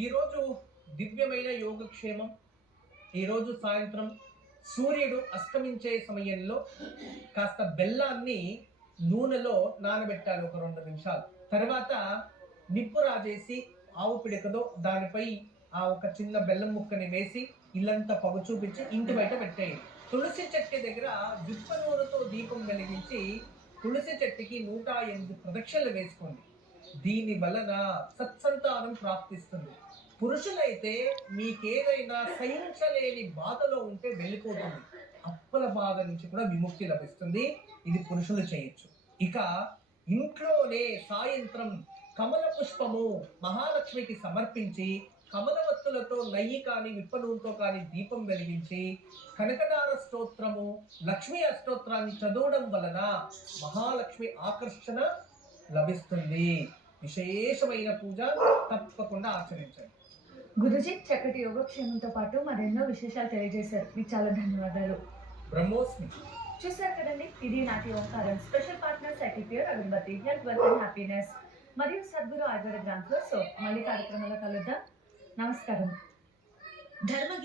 ఈరోజు దివ్యమైన యోగక్షేమం. ఈరోజు సాయంత్రం సూర్యుడు అస్తమించే సమయంలో కాస్త బెల్లాన్ని నూనెలో నానబెట్టాలి ఒక 2 నిమిషాలు. తర్వాత నిప్పు రాజేసి ఆవు పిడకతో దానిపై ఒక చిన్న బెల్లం ముక్కని వేసి ఇల్లంతా పొగ చూపించి ఇంటి బయట పెట్టేయండి. తులసి చెట్టు దగ్గర విప్ప నూనెతో దీపం వెలిగించి తులసి చెట్టుకి 108 ప్రదక్షిణలు వేసుకోండి. దీని వలన సత్సంతానం ప్రాప్తిస్తుంది. పురుషులైతే మీకేదైనా సహించలేని బాధలో ఉంటే వెళ్ళిపోతుంది. అప్పుల బాధ నుంచి కూడా విముక్తి లభిస్తుంది. ఇది పురుషులు చేయొచ్చు. ఇక ఇంట్లోనే సాయంత్రం కమల పుష్పము మహాలక్ష్మికి సమర్పించి కమలవత్తులతో నెయ్యి కానీ విప్ప నూనెతో కానీ దీపం వెలిగించి కనకదార స్తోత్రము లక్ష్మీ అష్టోత్రాన్ని చదవడం వలన మహాలక్ష్మి ఆకర్షణ లభిస్తుంది. విశేషమైన పూజ తప్పకుండా ఆచరించండి. గురుజీ చక్కటి యోగక్షేమంతో పాటు మరెన్నో విశేషాలు తెలియజేశారు. మీకు చాలా ధన్యవాదాలు. బ్రహ్మోస్మి. చూశారు కదండి, ఇది నాటి ఓంకారం special partner cycle agarbatti health wealth and happiness మరియు సద్గురు ఆయుర్వేద గ్రాంథ్. సో మళ్ళీ కార్యక్రమంలో కలుద్దాం. నమస్కారం. ధర్మగీ